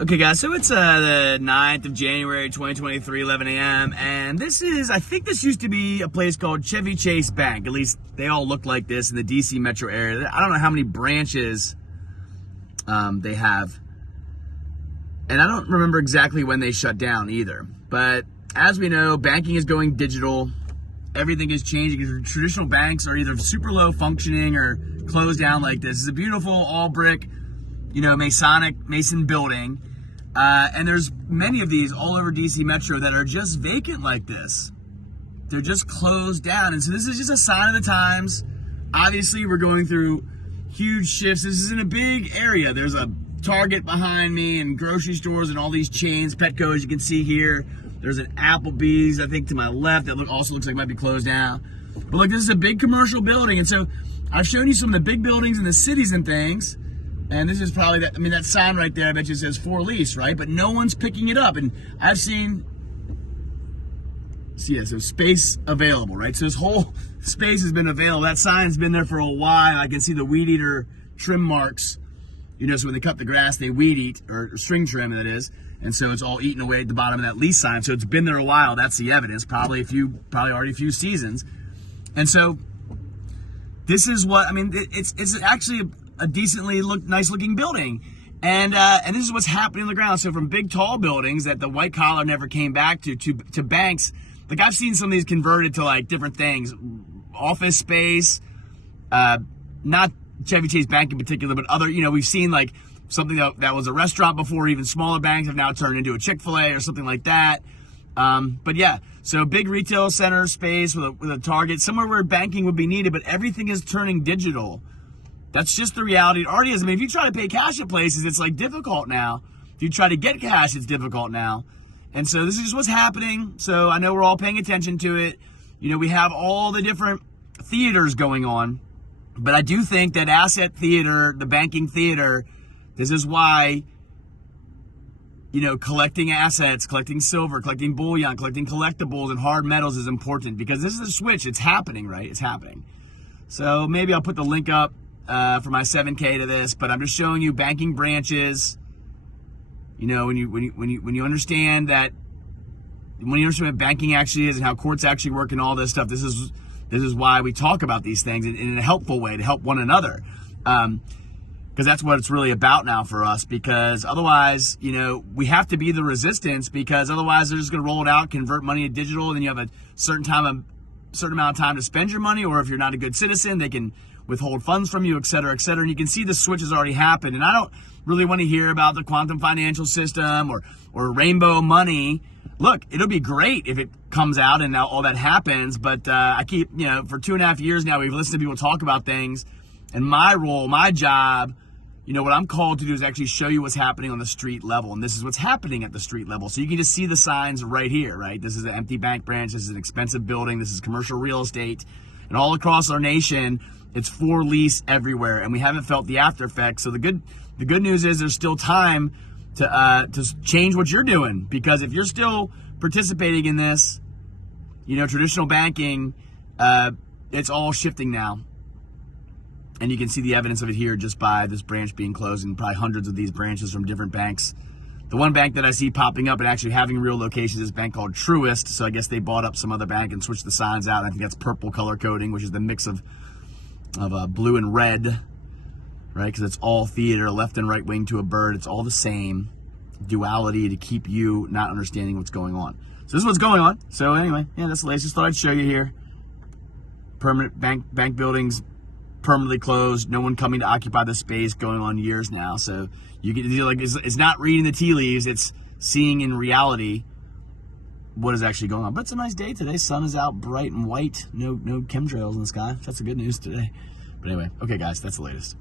Okay, guys, so it's the 9th of January, 2023, 11 a.m., and this is, I think this used to be a place called Chevy Chase Bank. At least they all look like this in the D.C. metro area. I don't know how many branches they have, and I don't remember exactly when they shut down either. But as we know, banking is going digital. Everything is changing. Traditional banks are either super low functioning or closed down like this. It's a beautiful all brick, Mason building. And there's many of these all over DC Metro that are just vacant like this. They're just closed down. And so this is just a sign of the times. Obviously, we're going through huge shifts. This is in a big area. There's a Target behind me and grocery stores and all these chains, Petco, as you can see here. There's an Applebee's, I think, to my left that also looks like it might be closed down. But look, this is a big commercial building. And so I've shown you some of the big buildings in the cities and things. And this is probably that sign right there, I bet you says for lease, right? But no one's picking it up. And I've seen, so space available, right? So this whole space has been available. That sign's been there for a while. I can see the weed eater trim marks. So when they cut the grass, they weed eat, or string trim, that is. And so it's all eaten away at the bottom of that lease sign. So it's been there a while. That's the evidence. Probably already a few seasons. And so this is what, it's actually a decently nice looking building. And this is what's happening on the ground. So from big tall buildings that the white collar never came back to banks, like I've seen some of these converted to like different things, office space, not Chevy Chase Bank in particular, but other, we've seen like something that was a restaurant before, even smaller banks have now turned into a Chick-fil-A or something like that. But yeah, so big retail center space with a Target, somewhere where banking would be needed, but everything is turning digital. That's just the reality. It already is. If you try to pay cash at places, it's like difficult now. If you try to get cash, it's difficult now. And so this is just what's happening. So I know we're all paying attention to it. We have all the different theaters going on, but I do think that asset theater, the banking theater, this is why, collecting assets, collecting silver, collecting bullion, collecting collectibles and hard metals is important, because this is a switch. It's happening, right? It's happening. So maybe I'll put the link up for my 7K to this, but I'm just showing you banking branches. When you understand that, when you understand what banking actually is and how courts actually work and all this stuff, this is why we talk about these things in a helpful way to help one another. Because that's what it's really about now for us, because otherwise, we have to be the resistance, because otherwise they're just going to roll it out, convert money to digital, and then you have a certain amount of time to spend your money, or if you're not a good citizen, they can withhold funds from you, et cetera, et cetera. And you can see the switch has already happened. And I don't really want to hear about the quantum financial system or rainbow money. Look, it'll be great if it comes out and all that happens. But I keep, for 2.5 years now, we've listened to people talk about things. And my role, my job, what I'm called to do is actually show you what's happening on the street level. And this is what's happening at the street level. So you can just see the signs right here, right? This is an empty bank branch. This is an expensive building. This is commercial real estate. And all across our nation, it's for lease everywhere, and we haven't felt the after effects. So the good news is there's still time to change what you're doing, because if you're still participating in this, traditional banking, it's all shifting now. And you can see the evidence of it here just by this branch being closed, and probably hundreds of these branches from different banks. The one bank that I see popping up and actually having real locations is a bank called Truist. So I guess they bought up some other bank and switched the signs out. I think that's purple color coding, which is the mix of blue and red, right? Because it's all theater, left and right wing to a bird. It's all the same duality to keep you not understanding what's going on. So this is what's going on. So anyway, yeah, that's the latest. Just thought I'd show you here. Permanent bank buildings permanently closed. No one coming to occupy the space, going on years now. So you get it's not reading the tea leaves. It's seeing in reality what is actually going on. But it's a nice day today. Sun is out bright and white. No chemtrails in the sky. That's the good news today. But anyway, okay guys, that's the latest.